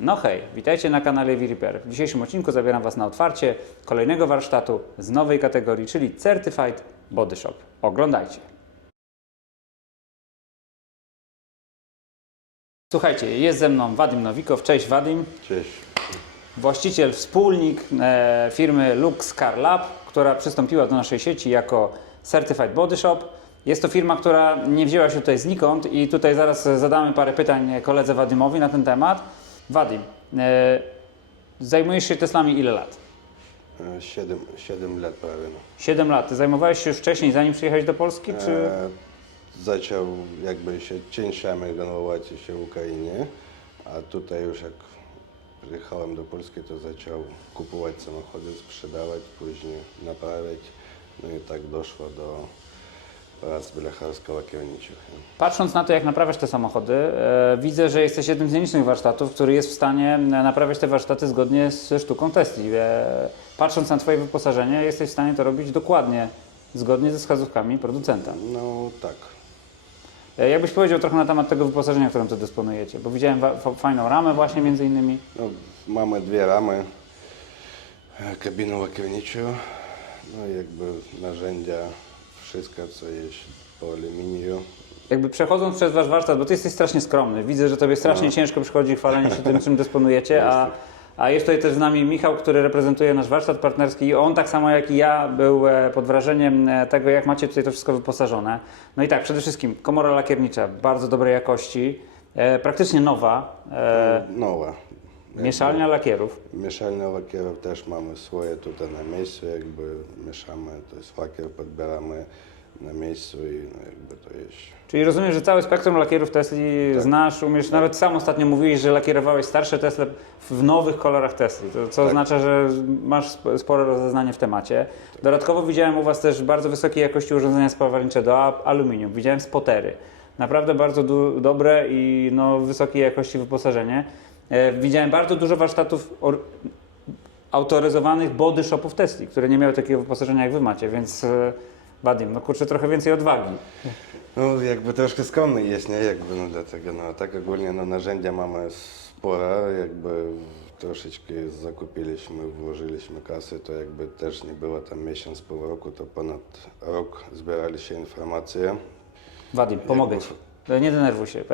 No hej, witajcie na kanale V-Repair. W dzisiejszym odcinku zabieram Was na otwarcie kolejnego warsztatu z nowej kategorii, czyli Certified Body Shop. Oglądajcie. Słuchajcie, jest ze mną Wadim Nowikow. Cześć Wadim. Cześć. Właściciel, wspólnik firmy Lux Car Lab, która przystąpiła do naszej sieci jako Certified Body Shop. Jest to firma, która nie wzięła się tutaj znikąd i tutaj zaraz zadamy parę pytań koledze Wadimowi na ten temat. Wadim, zajmujesz się Teslami ile lat? 7 lat prawie. No. 7 lat. Ty zajmowałeś się już wcześniej, zanim przyjechałeś do Polski, czy? Zaczął jakby się ciężej renowować się w Ukrainie, a tutaj już jak przyjechałem do Polski, to zaczął kupować samochody, sprzedawać, później naprawiać. No i tak doszło do prac blecharsko-lakierniczych. Patrząc na to, jak naprawiasz te samochody, widzę, że jesteś jednym z nielicznych warsztatów, który jest w stanie naprawiać te warsztaty zgodnie ze sztuką Tesli. Patrząc na Twoje wyposażenie, jesteś w stanie to robić dokładnie, zgodnie ze wskazówkami producenta. No tak. Jakbyś powiedział trochę na temat tego wyposażenia, którym to dysponujecie, bo widziałem fajną ramę właśnie między innymi. No, mamy dwie ramy, kabinę lakierniczą, no i jakby narzędzia, wszystko co jest po aluminiu. Jakby przechodząc przez Wasz warsztat, bo Ty jesteś strasznie skromny, widzę, że Tobie strasznie ciężko przychodzi chwalenie się tym, czym dysponujecie, a jest tutaj też z nami Michał, który reprezentuje nasz warsztat partnerski i on tak samo jak i ja był pod wrażeniem tego, jak macie tutaj to wszystko wyposażone. No i tak, przede wszystkim komora lakiernicza bardzo dobrej jakości, praktycznie nowa, Nowa. mieszalnia lakierów. Mieszalnia lakierów też mamy swoje tutaj na miejscu, jakby mieszamy, to jest lakier, podbieramy na miejscu i no jakby to jest. Czyli rozumiem, że całe spektrum lakierów Tesli znasz, umiesz, nawet sam ostatnio mówiłeś, że lakierowałeś starsze Tesle w nowych kolorach Tesli, co oznacza, że masz spore rozeznanie w temacie. Dodatkowo widziałem u Was też bardzo wysokiej jakości urządzenia spawalnicze do aluminium, widziałem spotery. Naprawdę bardzo dobre i no, wysokiej jakości wyposażenie. Widziałem bardzo dużo warsztatów autoryzowanych body shopów Tesli, które nie miały takiego wyposażenia jak Wy macie, więc Wadim, no kurczę, trochę więcej odwagi. No jakby troszkę skromny jest, nie? Jakby no dlatego, no tak ogólnie no narzędzia mamy spore, jakby troszeczkę zakupiliśmy, włożyliśmy kasę, to jakby też nie było tam miesiąc, pół roku, to ponad rok zbierali się informacje. Wadim, pomogę Ci. Nie denerwuj się.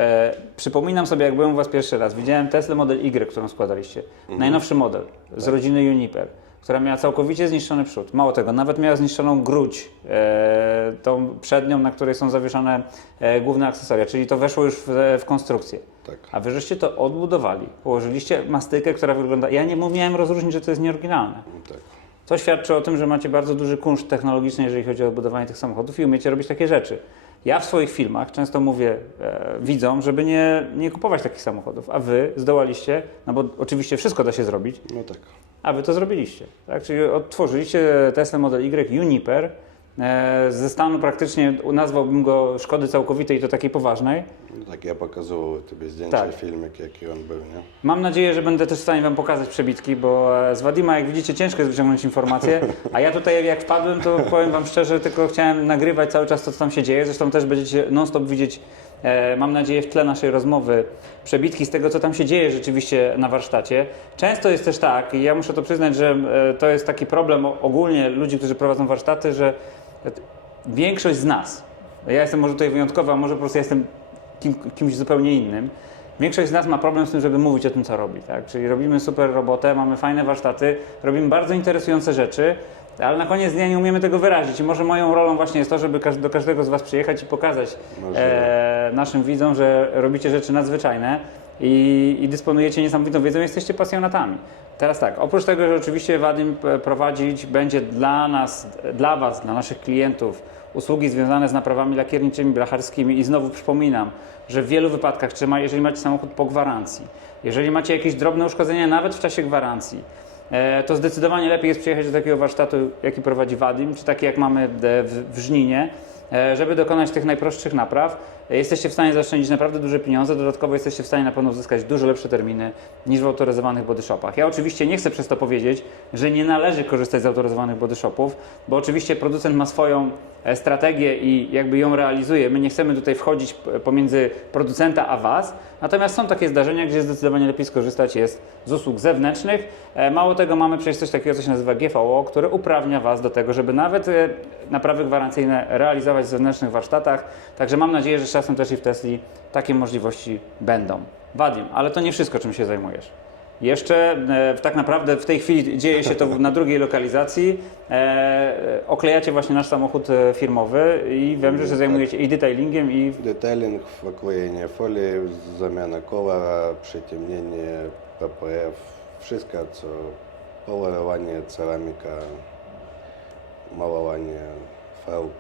Przypominam sobie, jak byłem u Was pierwszy raz. Widziałem Teslę Model Y, którą składaliście. Najnowszy model z rodziny Juniper, która miała całkowicie zniszczony przód. Mało tego, nawet miała zniszczoną grudź, tą przednią, na której są zawieszone główne akcesoria, czyli to weszło już w konstrukcję. Tak. A Wy żeście to odbudowali. Położyliście mastykę, która wygląda... Ja nie umiałem rozróżnić, że to jest nieoryginalne. Tak. To świadczy o tym, że macie bardzo duży kunszt technologiczny, jeżeli chodzi o odbudowanie tych samochodów i umiecie robić takie rzeczy. Ja w swoich filmach często mówię widzom, żeby nie kupować takich samochodów, a Wy zdołaliście, no bo oczywiście wszystko da się zrobić, No tak. a Wy to zrobiliście. Tak? Czyli odtworzyliście Tesla Model Y Juniper ze stanu praktycznie, nazwałbym go szkody całkowitej i to takiej poważnej. No tak, ja pokazywał Tobie zdjęcia, Tak. filmik, jaki on był, nie? Mam nadzieję, że będę też w stanie Wam pokazać przebitki, bo z Wadima, jak widzicie, ciężko jest wyciągnąć informacje, a ja tutaj jak wpadłem, to powiem Wam szczerze, tylko chciałem nagrywać cały czas to, co tam się dzieje. Zresztą też będziecie non-stop widzieć, mam nadzieję, w tle naszej rozmowy przebitki z tego, co tam się dzieje rzeczywiście na warsztacie. Często jest też tak, i ja muszę to przyznać, że to jest taki problem ogólnie ludzi, którzy prowadzą warsztaty, że większość z nas, ja jestem może tutaj wyjątkowy, a może po prostu ja jestem kimś zupełnie innym. Większość z nas ma problem z tym, żeby mówić o tym, co robi. Tak? Czyli robimy super robotę, mamy fajne warsztaty, robimy bardzo interesujące rzeczy, ale na koniec dnia nie umiemy tego wyrazić. I może moją rolą właśnie jest to, żeby do każdego z Was przyjechać i pokazać naszym widzom, że robicie rzeczy nadzwyczajne i dysponujecie niesamowitą wiedzą, jesteście pasjonatami. Teraz tak, oprócz tego, że oczywiście Wadim prowadzić będzie dla nas, dla Was, dla naszych klientów usługi związane z naprawami lakierniczymi, blacharskimi i znowu przypominam, że w wielu wypadkach, jeżeli macie samochód po gwarancji, jeżeli macie jakieś drobne uszkodzenia nawet w czasie gwarancji, to zdecydowanie lepiej jest przyjechać do takiego warsztatu, jaki prowadzi Wadim, czy taki jak mamy w Żninie, żeby dokonać tych najprostszych napraw. Jesteście w stanie zaoszczędzić naprawdę duże pieniądze, dodatkowo jesteście w stanie na pewno uzyskać dużo lepsze terminy niż w autoryzowanych body shopach. Ja oczywiście nie chcę przez to powiedzieć, że nie należy korzystać z autoryzowanych body shopów, bo oczywiście producent ma swoją strategię i jakby ją realizuje. My nie chcemy tutaj wchodzić pomiędzy producenta a Was, natomiast są takie zdarzenia, gdzie zdecydowanie lepiej skorzystać jest z usług zewnętrznych. Mało tego, mamy przecież coś takiego, co się nazywa GVO, które uprawnia Was do tego, żeby nawet naprawy gwarancyjne realizować w zewnętrznych warsztatach. Także mam nadzieję, że z czasem też i w Tesli takie możliwości będą. Wadim, ale to nie wszystko, czym się zajmujesz. Jeszcze tak naprawdę w tej chwili dzieje się to na drugiej lokalizacji. Oklejacie właśnie nasz samochód firmowy i wiem, że się zajmujecie i detailingiem, i Детейлинг, вклеєння фолії, заміна колора, притемнення, ППФ, wszystko co polerowanie, ceramika, malowanie fałk,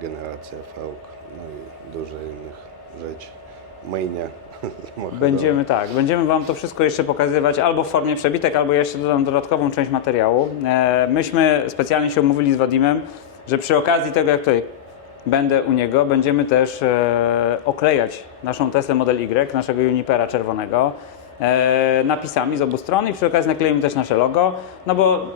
generacja fałk, no i dużo innych rzeczy. Myjnia samochodowa. Będziemy Wam to wszystko jeszcze pokazywać albo w formie przebitek, albo jeszcze dodam dodatkową część materiału. Myśmy specjalnie się umówili z Wadimem, że przy okazji tego, jak tutaj będę u niego, będziemy też oklejać naszą Teslę Model Y, naszego Junipera czerwonego, napisami z obu stron i przy okazji nakleimy też nasze logo, no bo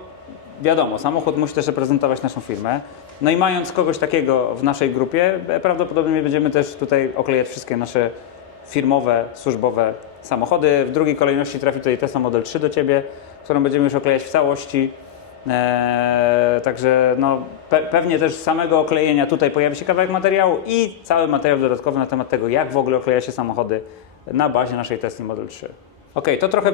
wiadomo, samochód musi też reprezentować naszą firmę. No i mając kogoś takiego w naszej grupie, prawdopodobnie będziemy też tutaj oklejać wszystkie nasze firmowe, służbowe samochody. W drugiej kolejności trafi tutaj Tesla Model 3 do Ciebie, którą będziemy już oklejać w całości. Także no, pewnie też z samego oklejenia tutaj pojawi się kawałek materiału i cały materiał dodatkowy na temat tego, jak w ogóle okleja się samochody na bazie naszej Tesla Model 3. Okej, to trochę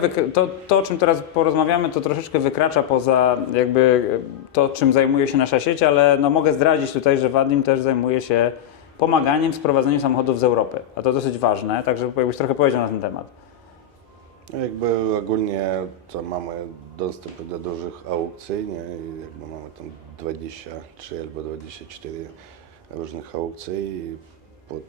to, o czym teraz porozmawiamy, to troszeczkę wykracza poza jakby to, czym zajmuje się nasza sieć, ale no mogę zdradzić tutaj, że Wadim też zajmuje się pomaganiem w sprowadzeniu samochodów z Europy, a to dosyć ważne, także jakbyś trochę powiedział na ten temat. Jakby ogólnie to mamy dostęp do dużych aukcji, nie? I jakby mamy tam 23 albo 24 różnych aukcji i pod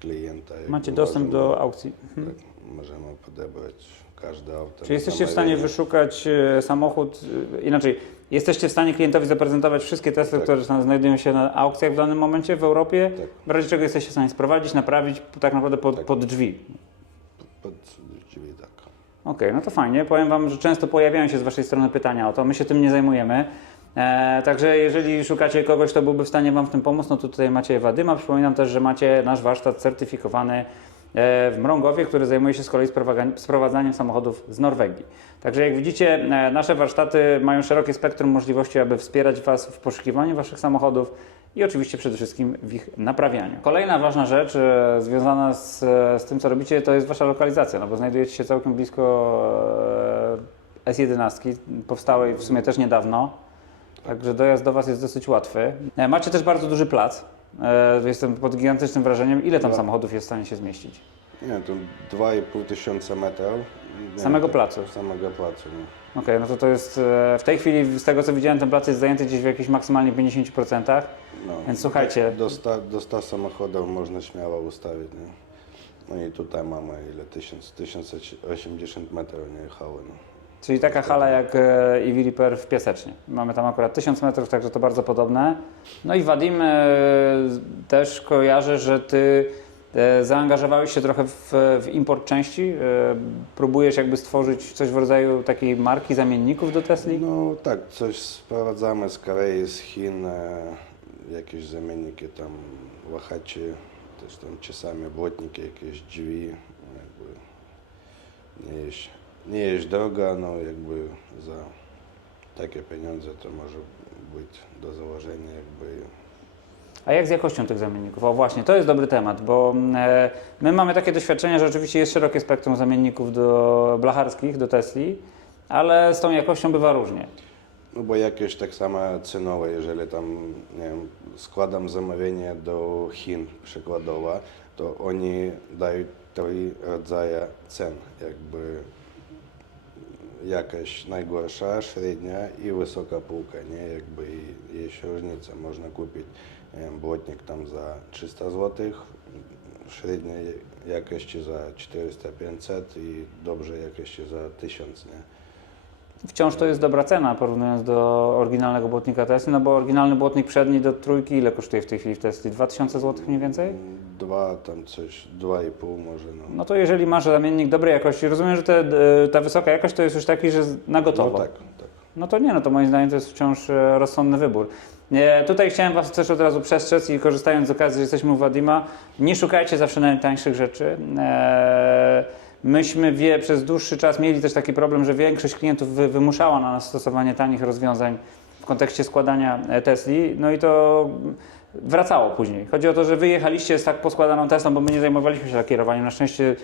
klienta. jakby Macie dostęp możemy- do aukcji. Tak, możemy podebrać każde auto. Czyli na jesteście w stanie zamawianie. wyszukać samochód, inaczej, jesteście w stanie klientowi zaprezentować wszystkie Tesly, Tak. które znajdują się na aukcjach w danym momencie w Europie, Tak. w razie czego jesteście w stanie sprowadzić, naprawić tak naprawdę Tak. pod drzwi. Pod drzwi, tak. Okej, no to fajnie. Powiem Wam, że często pojawiają się z Waszej strony pytania o to. My się tym nie zajmujemy. Także jeżeli szukacie kogoś, kto byłby w stanie Wam w tym pomóc, no to tutaj macie Wadyma. Przypominam też, że macie nasz warsztat certyfikowany w Mrągowie, który zajmuje się z kolei sprowadzaniem samochodów z Norwegii. Także jak widzicie, nasze warsztaty mają szerokie spektrum możliwości, aby wspierać Was w poszukiwaniu Waszych samochodów i oczywiście przede wszystkim w ich naprawianiu. Kolejna ważna rzecz związana z tym, co robicie, to jest Wasza lokalizacja, no bo znajdujecie się całkiem blisko S11, powstałej w sumie też niedawno, także dojazd do Was jest dosyć łatwy. Macie też bardzo duży plac, jestem pod gigantycznym wrażeniem, ile tam samochodów jest w stanie się zmieścić? Nie, to 2,5 tysiąca metrów. Nie, Samego tak, placu? Samego placu, nie. Okej, no to jest w tej chwili, z tego co widziałem, ten plac jest zajęty gdzieś w jakichś maksymalnie 50%, No, więc słuchajcie, do 100 samochodów można śmiało ustawić, nie? No i tutaj mamy ile? 1080 metrów nie jechało, no. czyli taka hala jak Ivy Reaper w Piasecznie. Mamy tam akurat 1000 metrów, także to bardzo podobne. No i Wadim, też kojarzę, że Ty zaangażowałeś się trochę w import części. Próbujesz jakby stworzyć coś w rodzaju takiej marki zamienników do Tesli? No tak, coś sprowadzamy z Korei, z Chin, jakieś zamienniki tam wahacie, też tam czasami błotniki, jakieś drzwi, jakby nie jest droga, no jakby za takie pieniądze to może być do założenia jakby. A jak z jakością tych zamienników? O właśnie, to jest dobry temat, bo my mamy takie doświadczenie, że oczywiście jest szerokie spektrum zamienników blacharskich do Tesli, ale z tą jakością bywa różnie. No bo jakieś tak samo cenowe, jeżeli tam, nie wiem, składam zamówienie do Chin przykładowo, to oni dają 3 rodzaje cen, jakby jakaś najgorsza, średnia i wysoka półka, nie? Jakby jest różnica, można kupić, nie wiem, błotnik tam za 300 zł, średniej jakości za 400-500 i dobrze jakości za 1000, nie? Wciąż to jest dobra cena, porównując do oryginalnego błotnika Tesla, no bo oryginalny błotnik przedni do trójki ile kosztuje w tej chwili w Tesli? 2000 zł mniej więcej? 2,5 może. No. No to jeżeli masz zamiennik dobrej jakości, rozumiem, że ta wysoka jakość to jest już taki, że na gotowo. No tak. No to nie, no to moim zdaniem to jest wciąż rozsądny wybór. Tutaj chciałem Was też od razu przestrzec i korzystając z okazji, że jesteśmy u Wadima, nie szukajcie zawsze najtańszych rzeczy. Myśmy przez dłuższy czas mieli też taki problem, że większość klientów wymuszała na nas stosowanie tanich rozwiązań w kontekście składania Tesli, no i to wracało później. Chodzi o to, że wyjechaliście z tak poskładaną Teslą, bo my nie zajmowaliśmy się lakierowaniem. Na szczęście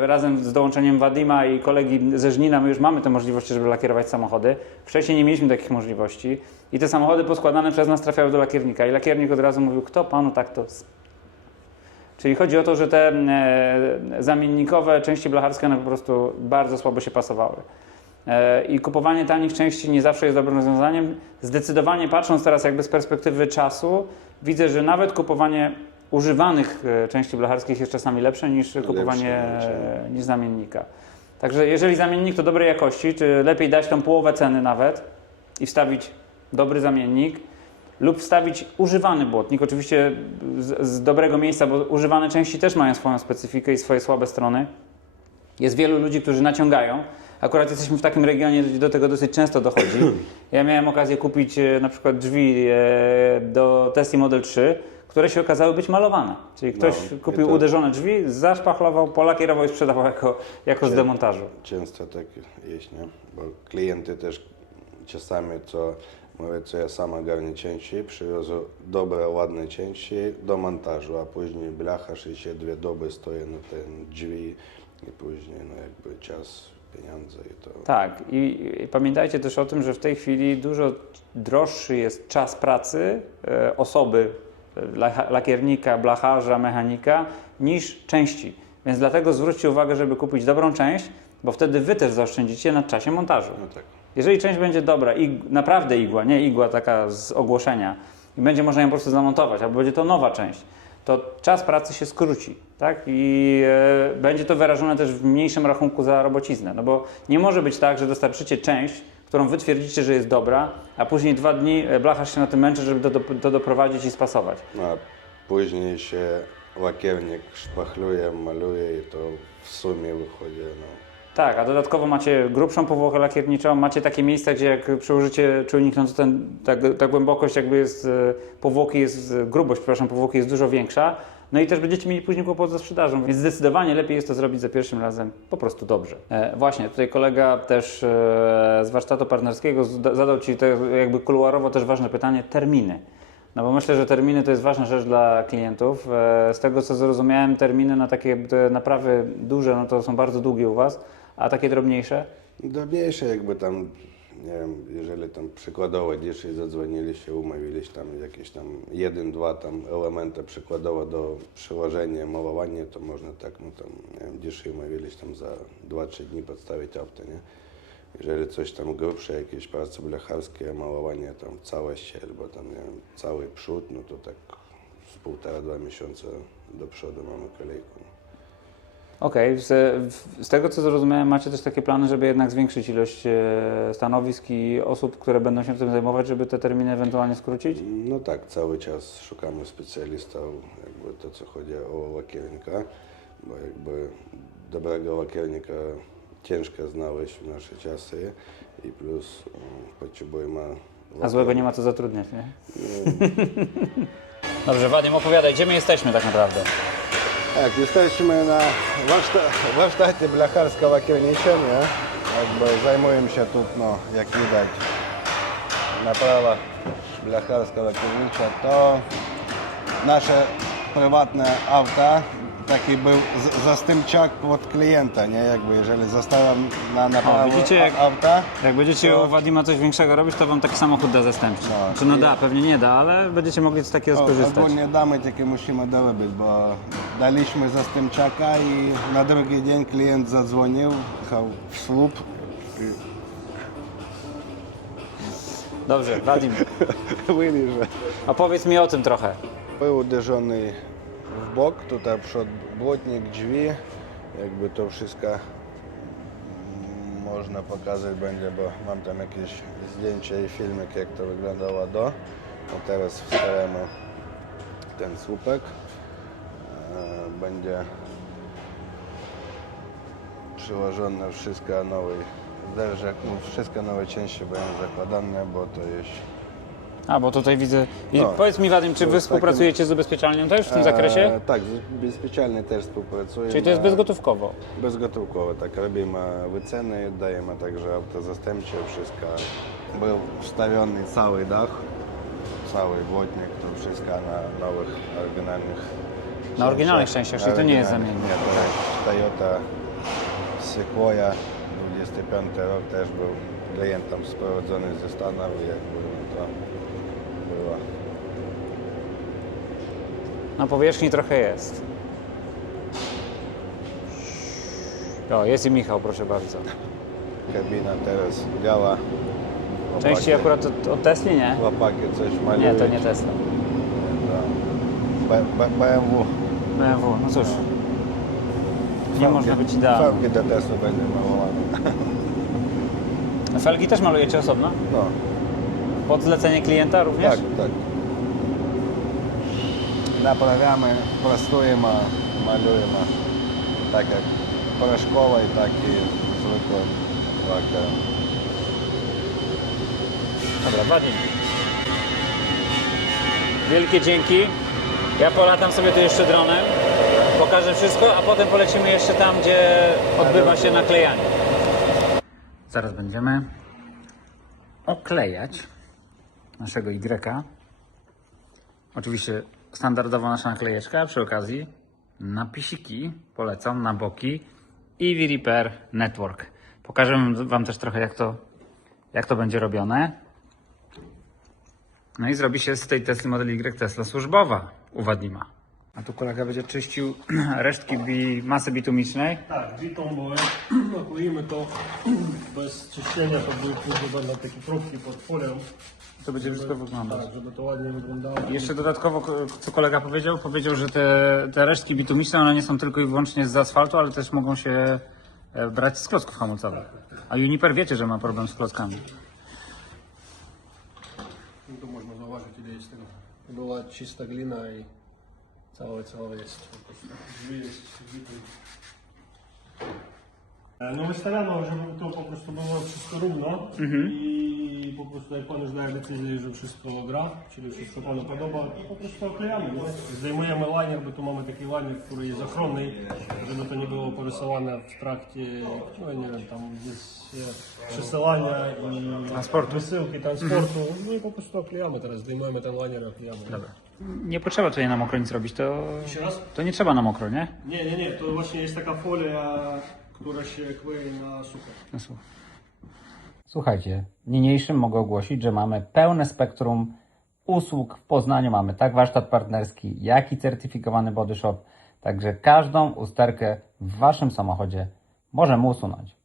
razem z dołączeniem Wadima i kolegi ze Żnina my już mamy te możliwości, żeby lakierować samochody. Wcześniej nie mieliśmy takich możliwości i te samochody poskładane przez nas trafiały do lakiernika i lakiernik od razu mówił, kto panu tak to... Czyli chodzi o to, że te zamiennikowe części blacharskie one po prostu bardzo słabo się pasowały. I kupowanie tanich części nie zawsze jest dobrym rozwiązaniem. Zdecydowanie patrząc teraz jakby z perspektywy czasu, widzę, że nawet kupowanie używanych części blacharskich jest czasami lepsze niż kupowanie niż zamiennika. Także jeżeli zamiennik to dobrej jakości, czy lepiej dać tą połowę ceny nawet i wstawić dobry zamiennik, lub wstawić używany błotnik, oczywiście z dobrego miejsca, bo używane części też mają swoją specyfikę i swoje słabe strony. Jest wielu ludzi, którzy naciągają. Akurat jesteśmy w takim regionie, gdzie do tego dosyć często dochodzi. Ja miałem okazję kupić na przykład drzwi do Tesla Model 3, które się okazały być malowane. Czyli ktoś kupił uderzone drzwi, zaszpachlował, polakierował i sprzedawał jako z demontażu. Często tak jest, nie? Bo klienty też czasami mówię, co ja sam ogarnię części, przywiozę dobre, ładne części do montażu, a później blacha 62 doby stoi na ten drzwi i później no jakby czas, pieniądze i to... Tak i pamiętajcie też o tym, że w tej chwili dużo droższy jest czas pracy osoby, lakiernika, blacharza, mechanika niż części. Więc dlatego zwróćcie uwagę, żeby kupić dobrą część, bo wtedy Wy też zaoszczędzicie na czasie montażu. No tak. Jeżeli część będzie dobra i naprawdę igła, nie igła taka z ogłoszenia i będzie można ją po prostu zamontować, albo będzie to nowa część, to czas pracy się skróci, tak? I będzie to wyrażone też w mniejszym rachunku za robociznę, no bo nie może być tak, że dostarczycie część, którą Wy twierdzicie, że jest dobra, a później 2 dni blacharz się na tym męczy, żeby to doprowadzić i spasować. No a później się lakiernik szpachluje, maluje i to w sumie wychodzi, no... Tak, a dodatkowo macie grubszą powłokę lakierniczą, macie takie miejsca, gdzie jak przyłożycie czujnik, no to ta głębokość jakby jest powłoki, grubość, przepraszam, powłoki jest dużo większa. No i też będziecie mieli później kłopot ze sprzedażą, więc zdecydowanie lepiej jest to zrobić za pierwszym razem po prostu dobrze. Właśnie, tutaj kolega też z warsztatu partnerskiego zadał Ci to jakby kuluarowo też ważne pytanie, terminy. No bo myślę, że terminy to jest ważna rzecz dla klientów. Z tego co zrozumiałem, terminy na takie naprawy duże, no to są bardzo długie u Was, a takie drobniejsze? Drobniejsze jakby tam, nie wiem, jeżeli tam przykładowo dzisiaj zadzwoniliście, umówiliście tam jakieś tam 1-2 tam elementy przykładowo do przyłożenia, malowania, to można tak, no tam, nie wiem, dzisiaj umówiliście tam za 2-3 dni podstawić auto, nie? Jeżeli coś tam grubsze, jakieś prace blecharskie, malowanie tam całości albo tam, nie wiem, cały przód, no to tak z 1,5-2 miesiące do przodu mamy kolejkę. Okej, z tego co zrozumiałem, macie też takie plany, żeby jednak zwiększyć ilość stanowisk i osób, które będą się tym zajmować, żeby te terminy ewentualnie skrócić? No tak, cały czas szukamy specjalistów, jakby to co chodzi o lakiernika, bo jakby dobrego lakiernika ciężko znaleźć w nasze czasy i plus potrzebujemy... A złego nie ma co zatrudniać, nie? Dobrze, Wadim, opowiadaj, gdzie my jesteśmy tak naprawdę? Tak, jesteśmy na warsztacie blacharsko-lakierniczym, nie? Jakby zajmujemy się tu, no, jak widać, naprawa blacharsko-lakiernicza. To nasze prywatne auta, taki był zastępczak pod klienta, nie? Jakby jeżeli zostałem na naprawę auta. Jak będziecie u Wadima coś większego robić, to Wam taki samochód da zastępczy. No, Czy no da, pewnie nie da, ale będziecie mogli z takiego skorzystać. Ogólnie damy, takie musimy dorobić, bo daliśmy zastępczaka i na drugi dzień klient zadzwonił, jechał w słup. Dobrze, Wadim, opowiedz mi o tym trochę. Był uderzony w bok, tutaj przód błotnik, drzwi, jakby to wszystko można pokazać będzie, bo mam tam jakieś zdjęcie i filmik, jak to wyglądało do. A teraz wstawiamy ten słupek. Będzie przyłożone wszystko nowe derże, wszystkie nowe części będą zakładane, bo to jest... A, bo tutaj widzę... No. Powiedz mi, Wadim, czy To wy jest współpracujecie z ubezpieczalnią też w tym zakresie? Tak, bezpieczalnie też współpracujemy. Czyli to jest bezgotówkowo? Bezgotówkowo, tak. Robimy wyceny, dajemy także auto zastępcze, wszystko. Był wstawiony cały dach, cały błotnik, to wszystko na nowych, oryginalnych Na oryginalnych częściach, czyli to nie jest Oryginalnych. zamiennik. Nie, to jest Toyota Sequoia, 25 rok też był klientem sprowadzony ze Stanów i jakby to było. Na powierzchni trochę jest. O, jest i Michał, proszę bardzo. Kabina teraz działa. Części akurat od Tesli, nie? Chłopaki coś malują. Nie, to nie Tesla. BMW. BMW, no cóż. Nie można być idealnym. Fałki do Tesla będzie malowane. Felgi też malujecie osobno? No, Pod zlecenie klienta również? tak, tak. Naprawiamy, prostujemy, malujemy. Tak jak poрошkowe i tak i zwykłe lakier. Dobra, Wadim. Wielkie dzięki. Ja polatam sobie tu jeszcze dronem, pokażę wszystko, a potem polecimy jeszcze tam, gdzie odbywa się naklejanie. Zaraz będziemy oklejać naszego Y. Oczywiście standardowo nasza naklejeczka, a przy okazji napisiki polecam na boki EV Repair Network. Pokażę Wam też trochę jak to będzie robione. No i zrobi się z tej Tesla Model Y Tesla służbowa u Wadima. A tu kolega będzie czyścił resztki masy bitumicznej. Tak, bitą nakleimy to bez czyszczenia, to były później będą takie próbki pod folią. To będzie wszystko wyglądać. Tak, żeby to ładnie wyglądało. I jeszcze dodatkowo, co kolega powiedział, że te resztki bitumiczne, one nie są tylko i wyłącznie z asfaltu, ale też mogą się brać z klocków hamulcowych. A Uniper wiecie, że ma problem z klockami. No to można zauważyć, ile jest tego. Była czysta glina i całe jest. Drzwi jest bite. No wystawiano, żeby to po prostu było wszystko równo i po prostu jak Pan już daje decyzję, że wszystko gra, czyli wszystko Panu podoba, to po prostu oklejamy. No. Zdejmujemy liner, bo tu mamy taki liner, który jest ochronny, żeby to nie było porysowane w trakcie, no nie wiem, tam gdzieś przesyłania i Transportu. wysyłki, transportu. No i po prostu oklejamy teraz, zdejmujemy ten liner i oklejamy. Dobra. Nie potrzeba tutaj na mokro nic robić, Jeszcze raz? to nie trzeba na mokro, nie? Nie, to właśnie jest taka folia, która się klei na sucho. Słuchajcie, niniejszym mogę ogłosić, że mamy pełne spektrum usług w Poznaniu. Mamy tak warsztat partnerski, jak i certyfikowany body shop. Także każdą usterkę w Waszym samochodzie możemy usunąć.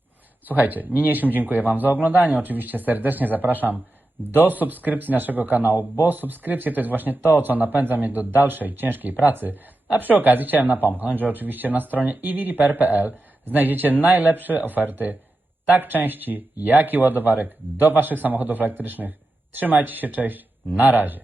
Słuchajcie, niniejszym dziękuję Wam za oglądanie. Oczywiście serdecznie zapraszam do subskrypcji naszego kanału, bo subskrypcje to jest właśnie to, co napędza mnie do dalszej, ciężkiej pracy. A przy okazji chciałem napomknąć, że oczywiście na stronie evrepair.pl znajdziecie najlepsze oferty, tak części, jak i ładowarek do Waszych samochodów elektrycznych. Trzymajcie się, cześć, na razie.